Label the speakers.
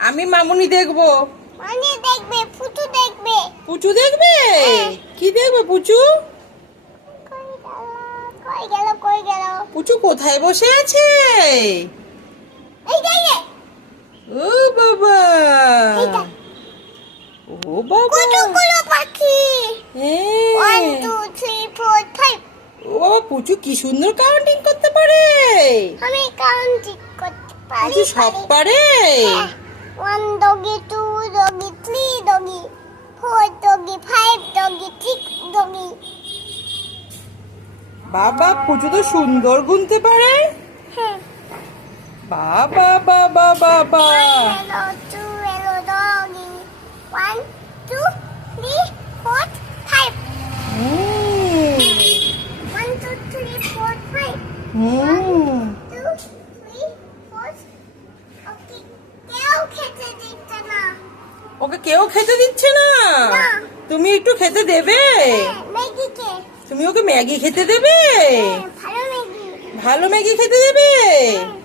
Speaker 1: আমি মামুনি দেখব।
Speaker 2: দেখবে ফুটু দেখবে।
Speaker 1: পুচু দেখবে? কি দেখবে পুচু?
Speaker 2: কই গেল কই গেল
Speaker 1: পুচু কোথায় বসে আছে?
Speaker 2: এই যে
Speaker 1: ও বাবা। ও বাবা।
Speaker 2: কতগুলো পাখি। ওয়ান
Speaker 1: হ্যাঁ
Speaker 2: টু থ্রি ফোর ফাইভ
Speaker 1: ও পুচু কি সুন্দর কাউন্টিং করতে পারে?
Speaker 2: আমি কাউন্টিং পারি
Speaker 1: সব পারে।
Speaker 2: One doggy two doggy three doggy four doggy five doggy six doggy
Speaker 1: বাবা পুচু তো সুন্দর গুনতে পারে।
Speaker 2: হ্যাঁ।
Speaker 1: বাবা বাবা বাবা।
Speaker 2: Hello, two. One, two, three, four, five.
Speaker 1: হুম।
Speaker 2: One, two, three, four, five.
Speaker 1: হুম।
Speaker 2: Two, three, four. Okay. কেউ খেতে দিচ্ছে না।
Speaker 1: ওকে কেউ খেতে দিচ্ছে না। তুমি একটু খেতে দেবে?
Speaker 2: হ্যাঁ,
Speaker 1: তুমি ওকে ম্যাগি খেতে দেবে?
Speaker 2: হ্যাঁ, ভালো ম্যাগি।
Speaker 1: ভালো ম্যাগি খেতে দেবে?
Speaker 2: হ্যাঁ।